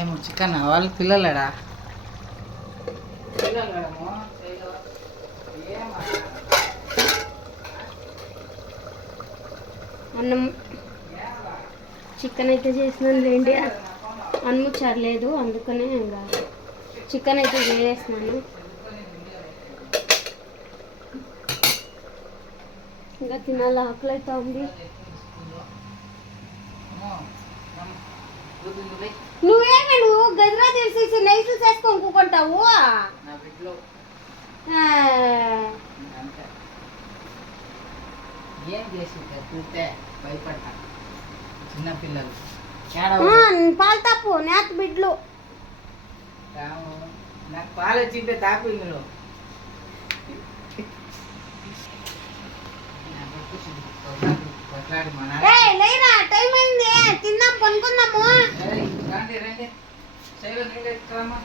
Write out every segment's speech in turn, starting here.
ఏమో చికెన్ వాళ్ళ పిల్లలేడా పిల్లలేడమో అన్నం చికెన్ అయితే చేసినాను లేండి, అన్నం చర్లేదు అందుకనే ఇంకా చికెన్ అయితే చేసేసినాను. ఇంకా తినాలి, ఆకలి అయితే ఉంది. నువ్వేమే నువ్వు గదిలో తీసేసి నైట్లు చేసుకొని కూకుంటావు. ఏం చేసి కూర్తే భయపడతా చిన్నపిల్లలు పాలు తప్పు నేత బిడ్లు నాకు పాలు వచ్చింటే తాపు ఇందులో లేరా టైం అయింది, తిందాం పనుకుందాము. రండి రండి శైలు నీళ్ళు ఎత్తుకురామా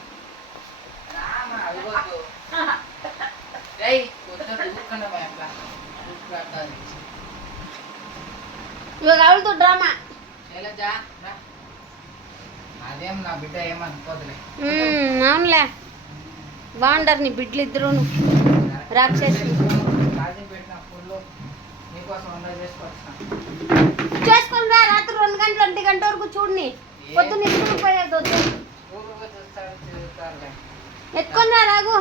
ఇవాళ ఆవులతో డ్రామా. శైలజా అదేం నా బిడ్డ ఏమనుకోదులే. అవునులే బాగుంటారు నీ బిడ్డలు ఇద్దరు రాక్షసి. చేసుకొని రా రాత్రి 2 గంటలు 1 గంట వరకు చూడని, పొద్దున్న ఎత్తుకుని పోయేది వద్దు. ఎత్తుకొని రా రాగు.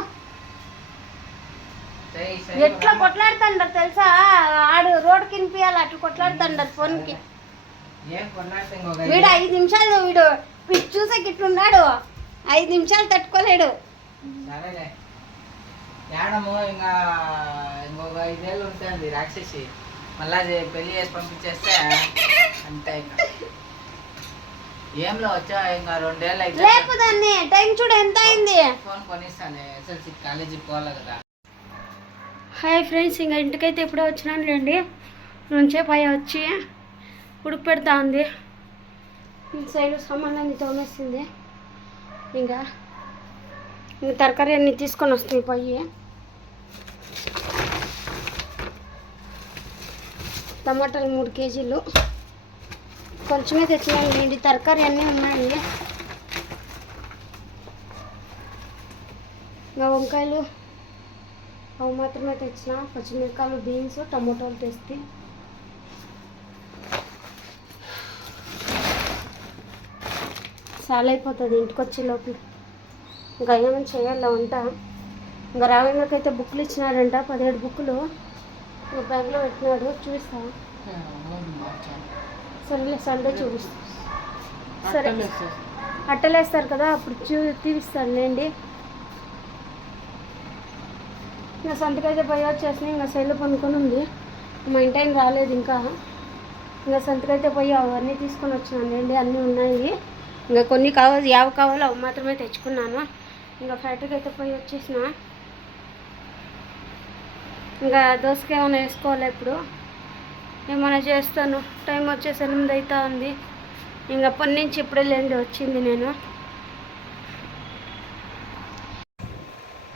ఎట్లా కొట్లాడుతుంటారు తెలుసా, ఆడు రోడ్డు కినిపియాలి అట్లా కొట్లాడుతుంటారు ఫోన్కి. వీడు 5 నిమిషాలు వీడు చూసాక ఇట్లున్నాడు, 5 నిమిషాలు తట్టుకోలేడు. సరేలే ఏడము ఇంకా ఇంకొక 5 ఏళ్ళు ఉంటుంది రాక్షసి, మళ్ళా పెళ్లి చేసి పంపించేస్తే అంతే. ఇంకా ఏంలో వచ్చా ఇంకా 2 ఏళ్ళు అయితే లేకపోతే టైం చూడు ఎంత అయింది. ఫోన్ కొనిస్తాను, ఎస్ఎల్సి కాలేజీకి పోవాలి కదా. హాయ్ ఫ్రెండ్స్, ఇంకా ఇంటికైతే ఇప్పుడే వచ్చినాను రండి. నుంచే పై వచ్చి ఉడుకు పెడతా ఉంది. సైడ్ సామాన్లన్నీ తోమేసింది. ఇంకా తరకారీ అన్నీ తీసుకొని వస్తాయి పోయి. టమాటాలు 3 కేజీలు కొంచెమే తెచ్చినాను లేండి, తరకారీ అన్నీ ఉన్నాయి. ఇంకా వంకాయలు అవి మాత్రమే తెచ్చిన, పచ్చిమిరకాయలు, బీన్స్, టమాటోలు తెస్తే చాలా అయిపోతుంది ఇంటికి వచ్చే లోపల. ఇంకా ఏమైనా చేయాలి వంట. ఇంకా రావేంద్రకైతే బుక్లు ఇచ్చినారంట, 17 బుక్కులు ఇంకా బ్యాగ్లో పెట్టినాడు. చూపిస్తా సరేలే, సండే చూపిస్తా. సరే అట్టలేస్తారు కదా అప్పుడు తీపిస్తాను లేండి. ఇంకా సంతకైతే పోయి వచ్చేసి ఇంకా సెల్లు పనుకొని ఉంది. మా ఇంటి ఆయన రాలేదు ఇంకా. ఇంకా సంతకైతే పోయి అవన్నీ తీసుకొని వచ్చినాను లేండి, అన్నీ ఉన్నాయి. ఇంకా కొన్ని కావాలి, యావ కావాలో అవి మాత్రమే తెచ్చుకున్నాను. ఇంకా ఫ్యాక్టరీకి అయితే పోయి వచ్చేసిన. ఇంకా దోసకాయ ఏమైనా వేసుకోవాలి, ఇప్పుడు ఏమైనా చేస్తాను. టైం వచ్చేసి 8 అవుతా ఉంది. ఇంకా పని నుంచి ఇప్పుడే లేండి వచ్చింది నేను.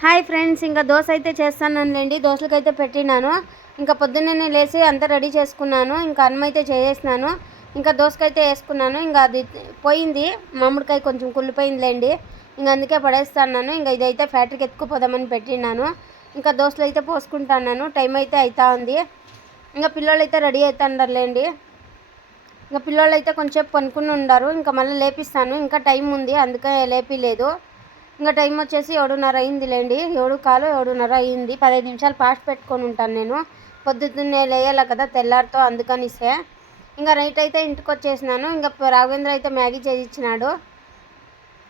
హాయ్ ఫ్రెండ్స్, ఇంకా దోశ అయితే చేస్తానండి. దోశలకైతే పెట్టినాను. ఇంకా పొద్దున్నే లేచి అంతా రెడీ చేసుకున్నాను. ఇంకా అన్నం అయితే చేసేసినాను. ఇంకా దోసకైతే వేసుకున్నాను. ఇంకా అది పోయింది, మామిడికాయ కొంచెం కుళ్ళిపోయిందిలేండి. ఇంకా అందుకే పడేస్తాను. ఇంకా ఇదైతే ఫ్యాక్టరీకి ఎత్తుకుపోదామని పెట్టినాను. ఇంకా దోశలు అయితే పోసుకుంటాను. టైం అయితే అవుతా ఉంది. ఇంకా పిల్లలు అయితే రెడీ అవుతాండారులేండి. ఇంకా పిల్లలు అయితే కొంచెం పనుకుని ఉండారు. ఇంకా మళ్ళీ లేపిస్తాను, ఇంకా టైం ఉంది అందుకే లేపిలేదు. ఇంకా టైం వచ్చేసి 7:30 అయిందిలేండి. 7:15 అయింది. 15 నిమిషాలు ఫాస్ట్ పెట్టుకొని ఉంటాను నేను, పొద్దున్నే లేయాలి కదా తెల్లారితో, అందుకనిసే. ఇంకా నైట్ అయితే ఇంటికి వచ్చేసినాను. ఇంకా రాఘవేంద్ర అయితే మ్యాగీ చేయించినాడు.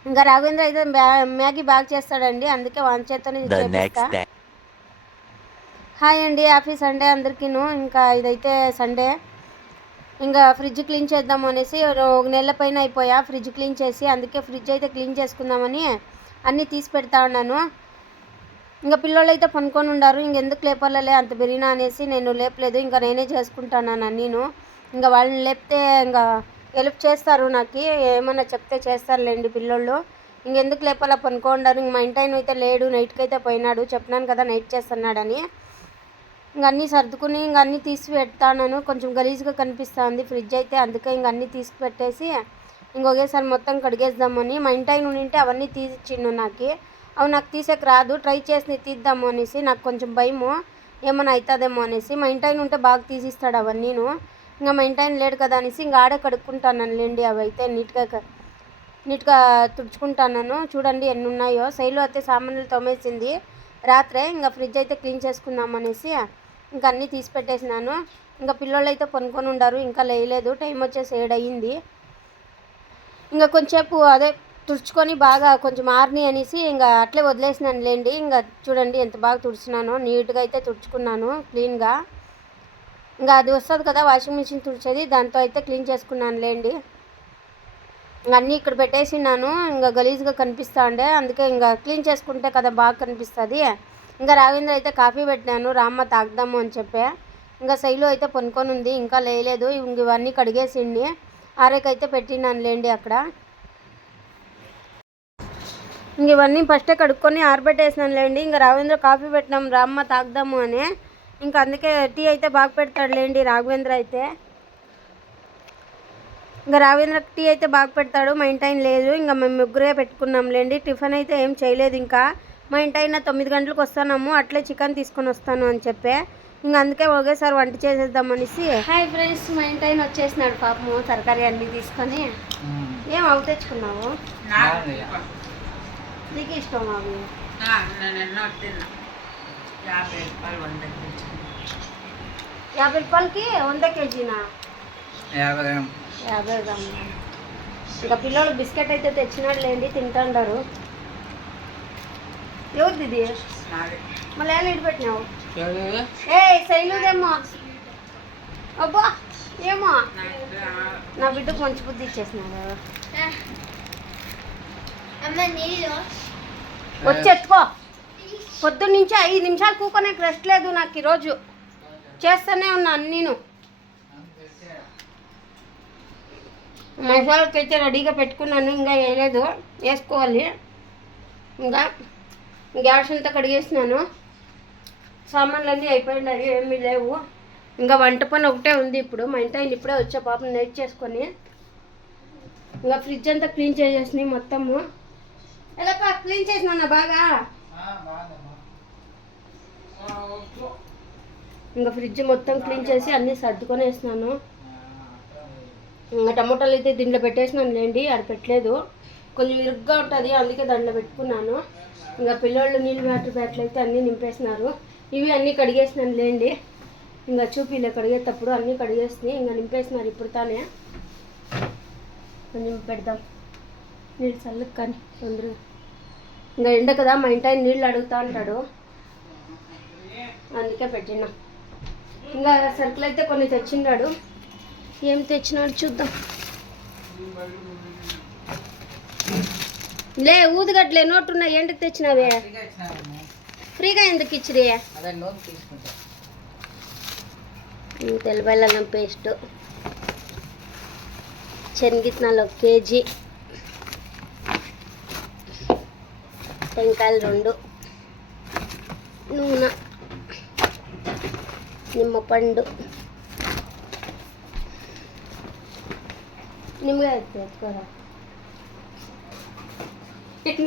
ఇంకా రాఘవేంద్ర అయితే మ్యాగీ బాగా చేస్తాడండి, అందుకే వాని చేత్తోనే చేపిస్తా. హాయ్ అండి, హ్యాపీ సండే అందరికీను. ఇంకా ఇదైతే సండే. ఇంకా ఫ్రిడ్జ్ క్లీన్ చేద్దాం అనేసి 1 నెల పైన అయిపోయా ఫ్రిడ్జ్ క్లీన్ చేసి, అందుకే ఫ్రిడ్జ్ అయితే క్లీన్ చేసుకుందామని అన్నీ తీసి పెడతా ఉన్నాను. ఇంకా పిల్లలు అయితే పనుకొని ఉండారు. ఇంకెందుకు లేపాలలే అంత బెరినా అనేసి నేను లేపలేదు. ఇంకా నేనే చేసుకుంటాను అన్నీను. ఇంకా వాళ్ళని లేపితే ఇంకా హెల్ప్ చేస్తారు, నాకు ఏమన్నా చెప్తే చేస్తారులేండి పిల్లోళ్ళు. ఇంకెందుకు లేపాలా పనుకోండారు. ఇంక మా ఇంటి ఆయన అయితే లేడు, నైట్కి అయితే పోయినాడు. చెప్పినాను కదా నైట్ చేస్తున్నాడని. ఇంక అన్నీ సర్దుకుని ఇంక అన్నీ తీసి పెడతాను. కొంచెం గలీజ్గా కనిపిస్తుంది ఫ్రిడ్జ్ అయితే, అందుకే ఇంక అన్నీ తీసి పెట్టేసి ఇంకొకేసారి మొత్తం కడిగేద్దామని. మా ఇంటి ఉంటే అవన్నీ తీసిచ్చిండు నాకు. అవి నాకు తీసేకి రాదు. ట్రై చేసి తీద్దాము అనేసి నాకు కొంచెం భయము, ఏమైనా అవుతుందేమో అనేసి. మా ఇంటి ఉంటే బాగా తీసిస్తాడు అవన్నీను. ఇంకా మా ఇంటి లేడు కదా అనేసి ఇంకా ఆడే కడుక్కుంటాను లేండి. అవి అయితే నీట్గా తుడుచుకుంటాను. చూడండి ఎన్ని ఉన్నాయో. శైలు అయితే సామాన్లు తోమేసింది రాత్రే. ఇంకా ఫ్రిడ్జ్ అయితే క్లీన్ చేసుకుందాం అనేసి ఇంకా అన్నీ తీసి పెట్టేసినాను. ఇంకా పిల్లలు అయితే పనుకొని ఉండారు, ఇంకా లేయలేదు. టైం వచ్చేసి 7 అయ్యింది. ఇంకా కొంచెంసేపు అదే తుడుచుకొని బాగా కొంచెం ఆర్ని అనేసి ఇంకా అట్లే వదిలేసినాను లేండి. ఇంకా చూడండి ఎంత బాగా తుడిచినానో. నీట్గా అయితే తుడుచుకున్నాను క్లీన్గా. ఇంకా అది వస్తుంది కదా వాషింగ్ మిషన్ తుడిచేది, దాంతో అయితే క్లీన్ చేసుకున్నాను లేండి. ఇంకా అన్నీ ఇక్కడ పెట్టేసినాను. ఇంకా గలీజ్గా కనిపిస్తూ ఉండే, అందుకే ఇంకా క్లీన్ చేసుకుంటే కదా బాగా కనిపిస్తుంది. ఇంకా రావేంద్ర అయితే కాఫీ పెట్టినాను, రామ్మ తాగుదాము అని చెప్పా. ఇంకా శైలు అయితే పనుకొని ఉంది, ఇంకా లేయలేదు. ఇవన్నీ కడిగేసిండి ఆరేకైతే పెట్టినాను లేండి అక్కడ. ఇంక ఇవన్నీ ఫస్టే కడుక్కొని ఆరబెట్టేసినాను లేండి. ఇంకా రాఘవేంద్ర కాఫీ పెట్టినాం రామ్మ తాగుదాము అని. ఇంకా అందుకే టీ అయితే బాగా పెడతాడు లేండి రాఘవేంద్ర అయితే. ఇంకా రాఘవేంద్ర టీ అయితే బాగా పెడతాడు. మా ఇంటి ఆయన లేదు, ఇంకా మేము ముగ్గురే పెట్టుకున్నాం లేండి. టిఫిన్ అయితే ఏం చేయలేదు. ఇంకా మా ఇంటి ఆయన 9 గంటలకు వస్తున్నాము, అట్లే చికెన్ తీసుకొని వస్తాను అని చెప్పే. ఇంకా అందుకే ఒకేసారి వంట చేసేద్దాం అనేసి. హాయ్ ఫ్రెండ్స్, మా ఇంటి ఆయన వచ్చేసినాడు పాపము తరకారీ అన్నీ తీసుకొని. ఏం అవి తెచ్చుకున్నావు? నీకు ఇష్టం అవి? 50 రూపాయలకి 100 కేజీనా? 50 గ్రాములు. ఇంకా పిల్లలు బిస్కెట్ అయితే తెచ్చినాడు లేండి, తింటాండారు. ఎవరిది ఇది? మళ్ళీ ఎలా ఇటు పెట్టినావు? ఏ శైలుదేమో. అబ్బా ఏమో నా బిడ్డకు మంచి బుద్ధి ఇచ్చేసినాడు. వచ్చి ఎత్తుకో. పొద్దున్న నుంచి 5 నిమిషాలు కూకొని రెస్ట్ లేదు నాకు ఈరోజు. చేస్తూనే ఉన్నా నేను. మసాలాకైతే రెడీగా పెట్టుకున్నాను, ఇంకా వేయలేదు, వేసుకోవాలి. ఇంకా గ్యాస్ అంతా కడిగేసినాను. సామాన్లు అన్నీ అయిపోయినాయి, ఏమీ లేవు. ఇంకా వంట పని ఒకటే ఉంది ఇప్పుడు. మా ఇంటి ఆయన ఇప్పుడే వచ్చా పాపం నైట్ చేసుకొని. ఇంకా ఫ్రిడ్జ్ అంతా క్లీన్ చేసేసినాయి మొత్తము. ఎలా క్లీన్ చేసినా బాగా? ఇంకా ఫ్రిడ్జ్ మొత్తం క్లీన్ చేసి అన్నీ సర్దుకొని వేసినాను. ఇంకా టమోటాలు అయితే దీంట్లో పెట్టేసినాను లేండి, అది పెట్టలేదు, కొంచెం ఇరుగ్గా ఉంటుంది అందుకే దాంట్లో పెట్టుకున్నాను. ఇంకా పిల్లోళ్ళు నీళ్ళు వాటర్ బ్యాట్లు అయితే అన్నీ నింపేసినారు. ఇవి అన్నీ కడిగేసినాను లేండి. ఇంకా చూపిలే కడిగేటప్పుడు అన్నీ కడిగేసినాయి. ఇంకా నింపేసినారు ఇప్పుడు తానే. కొంచెం పెడదాం నీళ్ళు చల్లుకు కానీ తొందరగా. ఇంకా ఎండ కదా, మా ఇంటి ఆయన నీళ్ళు అడుగుతూ ఉంటాడు, అందుకే పెట్టినా. ఇంకా సరుకులు అయితే కొన్ని తెచ్చిన్నాడు. ఏం తెచ్చినాడు చూద్దాం. లే ఊదుగట్లే నోటున్నా ఎండకు తెచ్చినావే? ఫ్రీగా ఎందుకు ఇచ్చిరే? తెల్లబెల్లం పేస్టు, శనగిత్తనాలు 1 కేజీ, టెంకాయలు 2, నూనె, నిమ్మపండు, నిమ్మకాయ ఎత్తుకోరా.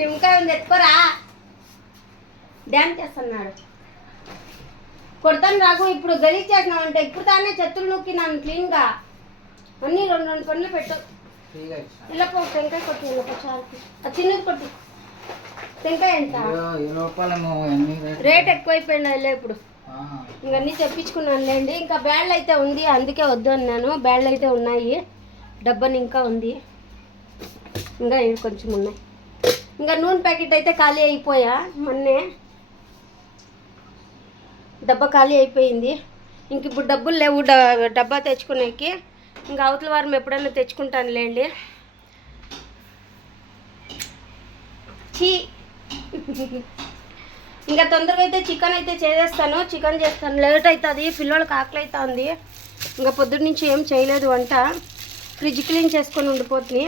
నిమ్మకాయ ఉంది ఎత్తుకోరా. డ్యాన్స్ చేస్తున్నాడు. కొడతాను రాకు. ఇప్పుడు గలీజ్ చేసినావు అంటే ఇప్పుడు తానే చెత్తలు నూకినాను క్లీన్గా. అన్నీ 2 పనులు పెట్టు. ఇళ్ళపో టెంకాయ కొట్టి ఇళ్ళపో చాలు. అది చిన్నది కొట్టి. టెంకాయ ఎంత? రేట్ ఎక్కువైపోయినా ఇప్పుడు. ఇవన్నీ తెప్పించుకున్నాను లేండి. ఇంకా బ్యాళ్ళు అయితే ఉంది, అందుకే వద్దు అన్నాను. బ్యాళ్ళు అయితే ఉన్నాయి, డబ్బాని ఇంకా ఉంది, ఇంకా కొంచెం ఉన్నాయి. ఇంకా నూనె ప్యాకెట్ అయితే ఖాళీ అయిపోయా మొన్నే. డబ్బా ఖాళీ అయిపోయింది. ఇంక ఇప్పుడు డబ్బులు లేవు డబ్బా తెచ్చుకునేకి. ఇంకా అవతల వారం ఎప్పుడైనా తెచ్చుకుంటాను లేండి. ఇంకా తొందరగా అయితే చికెన్ అయితే చేసేస్తాను. చికెన్ చేస్తాను, లేట్ అవుతుంది, పిల్లలకి ఆకలి అవుతుంది. ఇంకా పొద్దున్న నుంచి ఏం చేయలేదు వంట. ఫ్రిడ్జ్ క్లీన్ చేసుకొని ఉండిపోతుంది.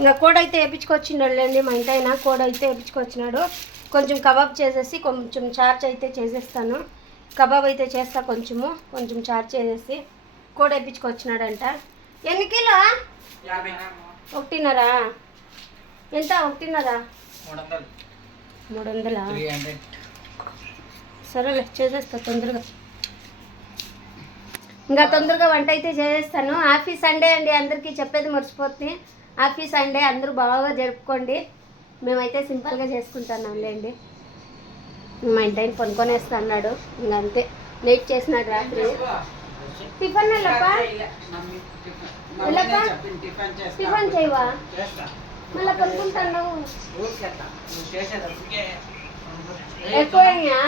ఇంకా కోడ అయితే వేయించుకొచ్చినాడు లేండి మా ఇంటి ఆయన. కోడ అయితే వేయించుకొచ్చినాడు. కొంచెం కబాబ్ చేసేసి కొంచెం చార్జ్ అయితే చేసేస్తాను. కబాబ్ అయితే చేస్తా కొంచెం చార్జ్ చేసేసి. కోడి వేయించుకొచ్చినాడంట. ఎన్ని కిలో? 1.5. ఎంత? 1.5. 300. సరేలే, చేసేస్తా తొందరగా. ఇంకా తొందరగా వంట అయితే చేసేస్తాను. హ్యాపీ సండే అండి, అందరికీ చెప్పేది మర్చిపోతుంది. హ్యాపీ సండే, అందరూ బాగా జరుపుకోండి. మేమైతే సింపుల్గా చేసుకుంటున్నాంలేండి. మా ఇంటి ఆయన పనుకొనేస్తా అన్నాడు, ఇంకా అంతే. లేట్ చేసినాడు రాత్రి. టిఫిన్ టిఫిన్ చేయవా? మళ్ళీ పనుకుంటాను. ఎక్కువయ్యా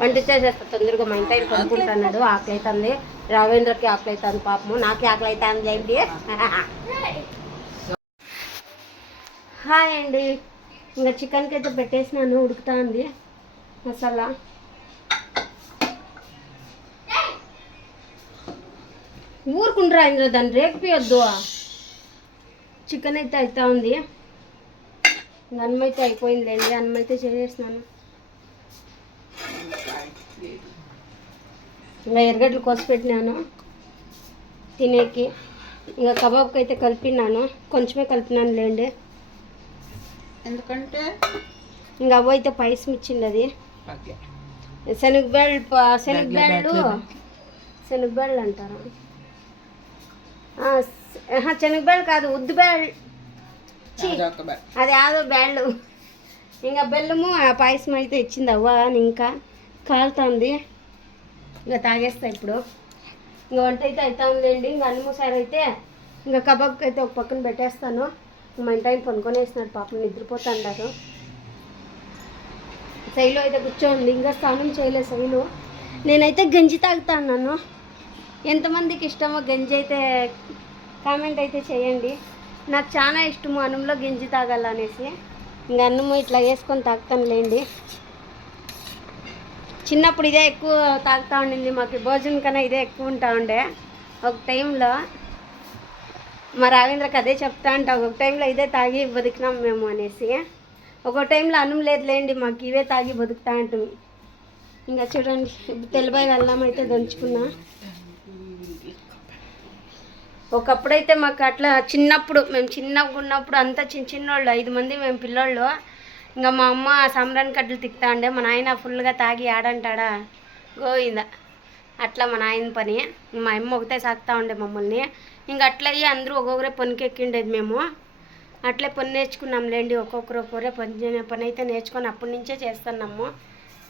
వంట చేసేస్తా తొందరగా. మా ఇంటి ఆయన పనుకుంటున్నాడు. ఆకలి అవుతుంది, రాఘవేంద్రకి ఆకలి అవుతుంది, పాపము నాకే ఆకలి అవుతుంది. ఏంటి? హాయ్ అండి, ఇంకా చికెన్కి అయితే పెట్టేసినాను, ఉడుకుతా ఉంది మసాలా. ఊరుకుండ్రా ఇంద్ర, దాన్ని రేపియొద్దు. చికెన్ అయితే అవుతా ఉంది. అన్నం అయితే అయిపోయిందండి, అన్నం అయితే చేసేసినాను. ఇంకా ఎర్రగడ్డలు కోసి పెట్టినాను తినేకి. ఇంకా కబాబ్కి అయితే కలిపినాను, కొంచెమే కలిపినాను లేండి, ఎందుకంటే ఇంకా అవ్వ అయితే పాయసం ఇచ్చింది. అది శనగబ్యాళ్ళు అంటారు. శనగబ్యాళ్ళు కాదు, ఉద్దుబ్యాళ్ళు. అది ఆదో బ్యాళ్ళు. ఇంకా బెల్లము ఆ పాయసం అయితే ఇచ్చింది అవ్వ. ఇంకా కాలుతుంది, ఇంకా తాగేస్తా ఇప్పుడు. ఇంకా వంట అయితే అవుతా ఉందండి. ఇంకా అన్నము సార్ అయితే ఇంకా కబాబ్కి అయితే ఒక పక్కన పెట్టేస్తాను. మా ఇంటి ఆయన పనుకొనేసినాడు, పాపం నిద్రపోతాడారు. శైలు అయితే కూర్చోండి, ఇంకా స్నానం చేయలేదు శైలు. నేనైతే గంజి తాగుతాను. ఎంతమందికి ఇష్టమో గంజి అయితే కామెంట్ అయితే చేయండి. నాకు చాలా ఇష్టము అన్నంలో గంజి తాగాలనేసి. ఇంకా అన్నము ఇట్లా వేసుకొని తాగుతానులేండి. చిన్నప్పుడు ఇదే ఎక్కువ తాగుతూ ఉండింది. మాకు భోజనం కన్నా ఇదే ఎక్కువ ఉంటా ఉండే. ఒక టైంలో మా రావేంద్రకి అదే చెప్తా అంట, ఒక టైంలో ఇదే తాగి బతికినాం మేము అనేసి. ఒక టైంలో అన్నం లేదులేండి, మాకు ఇవే తాగి బతుకుతా ఉంటాం. ఇంకా చూడండి, తెల్లబాయి అల్లం అయితే దంచుకున్నా. ఒకప్పుడైతే మాకు అట్లా చిన్నప్పుడు, మేము చిన్నగా ఉన్నప్పుడు అంతా చిన్నోళ్ళు 5 మంది మేము పిల్లోళ్ళు. ఇంకా మా అమ్మ సంబరాన్ని కట్టలు తిక్కుతా ఉండే, మా నాయన ఫుల్గా తాగి ఆడంటాడా గోవింద. అట్లా మా నాయన పని. మా అమ్మ ఒకటే సాగుతూ ఉండే మమ్మల్ని. ఇంక అట్లయ్యి అందరూ ఒక్కొక్కరే పనికి ఎక్కిండేది. మేము అట్లే పని నేర్చుకున్నాంలేండి, ఒక్కొక్కరే పని అయితే నేర్చుకొని అప్పటి నుంచే చేస్తున్నాము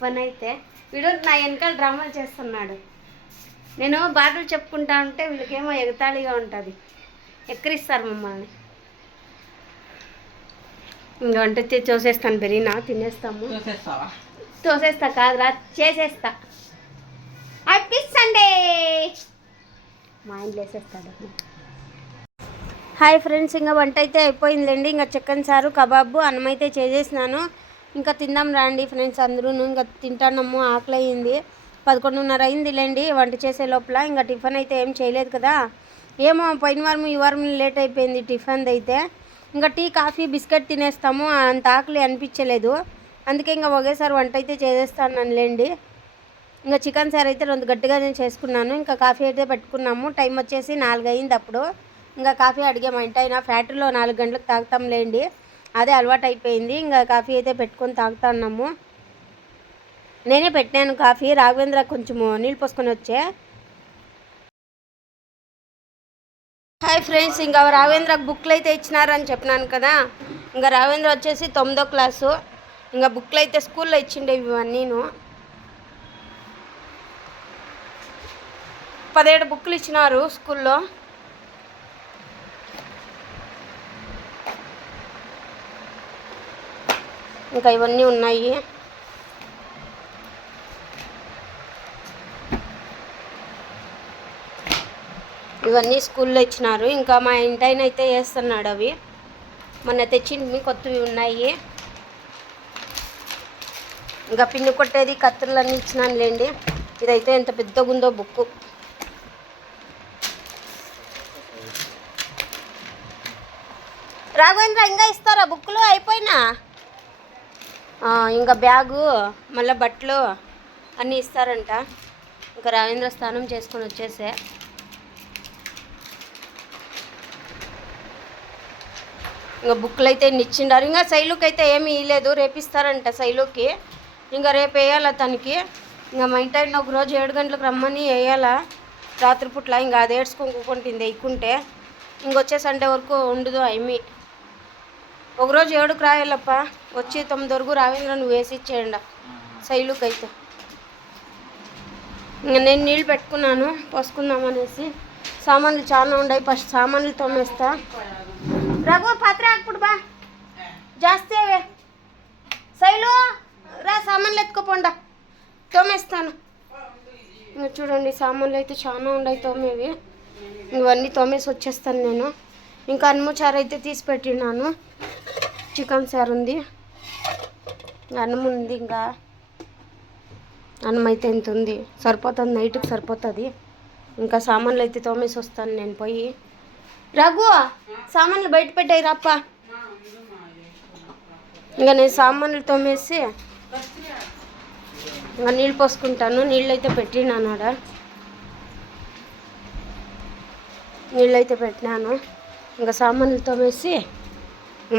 పని అయితే. వీడు నా వెనకాల డ్రామాలు చేస్తున్నాడు. నేను బాధలు చెప్పుకుంటా ఉంటే వీళ్ళకేమో ఎగతాళిగా ఉంటుంది, ఎక్కిరిస్తారు మమ్మల్ని. ఇంకా వంట చూసేస్తాను, బెరీనా తినేస్తాము. తోసేస్తా కాదురా, చేసేస్తా. Happy Sunday. మా ఆయన లేసేస్తాడు. హాయ్ ఫ్రెండ్స్, ఇంకా వంట అయితే అయిపోయిందండి. ఇంకా చికెన్ సారు, కబాబు, అన్నం అయితే చేసేసినాను. ఇంకా తిందాం రండి ఫ్రెండ్స్ అందరూ. ఇంకా తింటానము, ఆకలి అయింది. 11:30 అయిందిలేండి వంట చేసే లోపల. ఇంకా టిఫిన్ అయితే ఏం చేయలేదు కదా, ఏమో పోయిన వారం ఈ వారం లేట్ అయిపోయింది టిఫిన్ అయితే. ఇంకా టీ, కాఫీ, బిస్కెట్ తినేస్తాము, అంత ఆకలి అనిపించలేదు. అందుకే ఇంకా ఒకేసారి వంట అయితే చేసేస్తానులేండి. ఇంకా చికెన్ సార్ అయితే 2 గట్టిగా నేను చేసుకున్నాను. ఇంకా కాఫీ అయితే పెట్టుకున్నాము. టైం వచ్చేసి 4 అయింది అప్పుడు. ఇంకా కాఫీ అడిగే మా ఇంటి అయినా ఫ్యాక్టరీలో 4 గంటలకు తాగుతాంలేండి, అదే అలవాటు అయిపోయింది. ఇంకా కాఫీ అయితే పెట్టుకొని తాగుతున్నాము. నేనే పెట్టాను కాఫీ, రాఘవేంద్ర కొంచెము నీళ్ళు పోసుకొని వచ్చే. హాయ్ ఫ్రెండ్స్, ఇంకా రాఘవేంద్రకు బుక్లు అయితే ఇచ్చినారని చెప్పినాను కదా. ఇంకా రాఘవేంద్ర వచ్చేసి 9వ క్లాసు. ఇంకా బుక్లు అయితే స్కూల్లో ఇచ్చిండేవి ఇవన్నీను. 17 బుక్లు ఇచ్చినారు స్కూల్లో. ఇంకా ఇవన్నీ ఉన్నాయి. ఇవన్నీ స్కూల్లో ఇచ్చినారు. ఇంకా మా ఇంటాయన అయితే వేస్తున్నాడు అవి, మొన్న తెచ్చింది కొత్తవి ఉన్నాయి. ఇంకా పిన్ను కొట్టేది, కత్తులన్నీ ఇచ్చినానులేండి. ఇదైతే ఎంత పెద్దగా ఉందో బుక్కు. రాఘవేంద్ర ఇంకా ఇస్తారా బుక్కులు? అయిపోయినా ఇంకా బ్యాగు మళ్ళీ బట్టలు అన్నీ ఇస్తారంట. ఇంకా రవీంద్ర స్నానం చేసుకొని వచ్చేసే. ఇంకా బుక్లు అయితే ఇచ్చిండారు. ఇంకా శైలుకి అయితే ఏమీ ఇవ్వలేదు, రేపు ఇస్తారంట శైలుకి. ఇంకా రేపు వేయాలా తనకి. ఇంకా మా ఇంటి ఆయన ఒకరోజు 7 గంటలకు రమ్మని వేయాలా రాత్రిపూట్ల. ఇంకా అది ఏడ్చుకొని కూకుంటుంది వేయకుంటే. ఇంకొచ్చే సండే వరకు ఉండదు ఏమి. ఒకరోజు 7కి రాయాలప్ప, వచ్చి 9 వరకు రావేంద్ర నువ్వు వేసి ఇచ్చేయండి శైలుకి అయితే. ఇంకా నేను నీళ్ళు పెట్టుకున్నాను పోసుకుందామనేసి. సామాన్లు చాలా ఉన్నాయి, ఫస్ట్ సామాన్లు తోమేస్తా. రఘు పాత్ర అప్పుడు బా జాస్తి అవే శైలు రా సామాన్లు ఎత్తుకోపోండా తోమేస్తాను. ఇంకా చూడండి సామాన్లు అయితే చాలా ఉన్నాయి తోమేవి. ఇవన్నీ తోమేసి వచ్చేస్తాను నేను. ఇంకా అన్నము చారు అయితే తీసి పెట్టినాను, చికెన్ చారు ఉంది, అన్నం ఉంది. ఇంకా అన్నం అయితే ఎంత ఉంది, సరిపోతుంది, నైట్కి సరిపోతుంది. ఇంకా సామాన్లు అయితే తోమేసి వస్తాను నేను పోయి. రఘు సామాన్లు బయట పెట్టాయి రాప్ప. ఇంకా నేను సామాన్లు తోమేసి ఇంకా నీళ్ళు పోసుకుంటాను. నీళ్ళు అయితే పెట్టినాను ఆడ, నీళ్ళు అయితే పెట్టినాను. ఇంకా సామాన్లు తోమేసి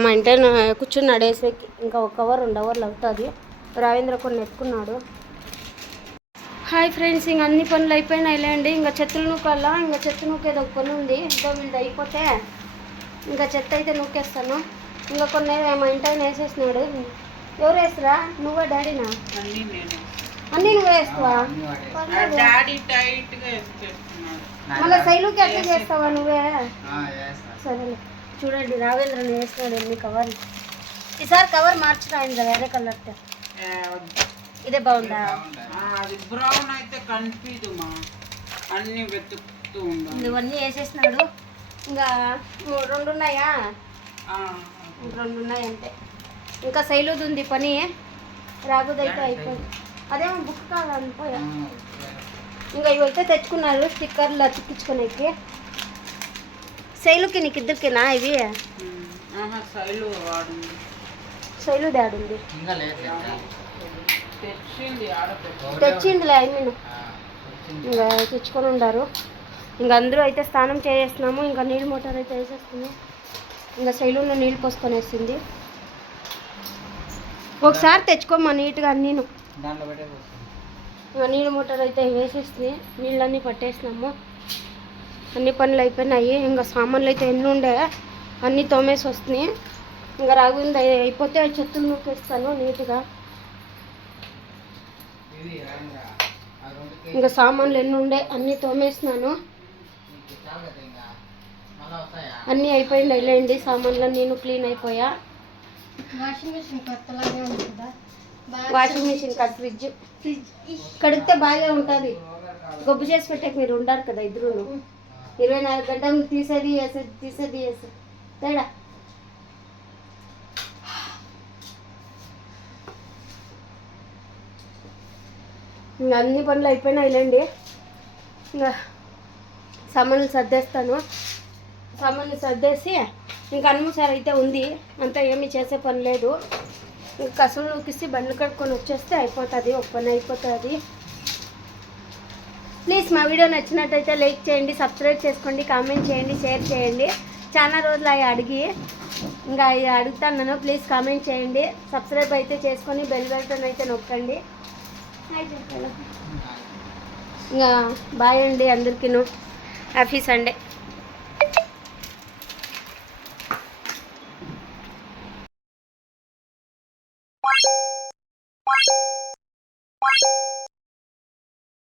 మా ఇంటి కూర్చున్నాడు వేసేకి. ఇంకా 1 అవర్ 2 అవర్లు అవుతుంది. రవీంద్ర కొన్ని ఎత్తుకున్నాడు. హాయ్ ఫ్రెండ్స్, ఇంక అన్ని పనులు అయిపోయినాయిలేండి. ఇంకా చెత్తలు నూకాలా. ఇంకా చెత్త నూకేది ఒక పని ఉంది, వీళ్ళది అయిపోతే ఇంకా చెత్త అయితే నూకేస్తాను. ఇంకా కొన్ని మా ఇంటి ఆయన వేసేసినాడు. ఎవరు వేస్తారా, నువ్వా డాడీనా? అన్నీ నువ్వే వేస్తావా? మళ్ళీ శైలుకి ఎట్లా చేస్తావా నువ్వే? సరేలే. చూడండి రావేంద్రని వేసినాడు ఎన్ని కవర్లు. ఈసారి కవర్ మార్చిరాయిందా వేరే కలర్తో. ఇదే బాగుందా? బ్రౌన్ అయితే కన్ఫ్యూజ్ అన్ని వెతుకుతూ ఉండాలి. ఇవన్నీ వేసేసినాడు. ఇంకా 2 ఉన్నాయా? 2 ఉన్నాయి అంతే. ఇంకా శైలుది ఉంది పని, రాగుదైతే అయిపోయింది. అదేమో బుక్ కావాలనిపోయా. ఇంకా ఇవైతే తెచ్చుకున్నారు స్టిక్కర్లు అతికించుకునేకి. శైలుకి నీకు ఇద్దరికినా ఇవి? శైలు దాడుంది తెచ్చిందిలే ఐ మీన్. ఇంకా తెచ్చుకొని ఉండారు. ఇంకా అందరూ అయితే స్నానం చేసేస్తున్నాము. ఇంకా నీళ్ళు మోటార్ అయితే వేసేస్తుంది. ఇంకా శైలును నీళ్ళు పోసుకొని వేసింది. ఒకసారి తెచ్చుకోమ్మా నీట్గా అన్నీను. ఇంకా నీళ్ళు మోటార్ అయితే వేసేస్తుంది. నీళ్ళన్నీ పట్టేసినాము. అన్ని పనులు అయిపోయినాయి. ఇంకా సామాన్లు అయితే ఎన్ని ఉండే అన్నీ తోమేసి వస్తున్నాయి. ఇంకా రాగుంది అయిపోతే చెత్తలు నూకేస్తాను నీట్గా. ఇంకా సామాన్లు ఎన్ని ఉండే అన్నీ తోమేసినాను. అన్నీ అయిపోయింది వెళ్ళండి. సామాన్లు నేను క్లీన్ అయిపోయా. వాషింగ్ మిషన్ కొత్తలాగే ఉంటుందా? వాషింగ్ మిషన్ కాదు, ఫ్రిడ్జ్ కడిగితే బాగా ఉంటుంది. గొబ్బు చేసి పెట్టాక మీరు ఉండారు కదా ఇద్దరు. 24 గంటలు తీసేది వేసేది తీసేది వేసేది తేడా. ఇంకా అన్ని పనులు అయిపోయినాయిలేండి. ఇంకా సామాన్లు సర్దేస్తాను. సామాన్లు సర్దేసి ఇంకా అన్నం సార్ అయితే ఉంది, అంతా ఏమీ చేసే పని లేదు. ఇంకా కసులు నూకిసి బండ్లు కట్టుకొని వచ్చేస్తే అయిపోతుంది, ఒక పని అయిపోతుంది. ప్లీజ్ మా వీడియో నచ్చినట్టయితే లైక్ చేయండి, సబ్స్క్రైబ్ చేసుకోండి, కామెంట్ చేయండి, షేర్ చేయండి. చాలా రోజులు అవి అడిగి ఇంకా అడుగుతాను. ప్లీజ్ కామెంట్ చేయండి, సబ్స్క్రైబ్ అయితే చేసుకొని బెల్ బటన్ అయితే నొక్కండి. ఇంకా బాయ్ అండి అందరికీ. Happy Sunday.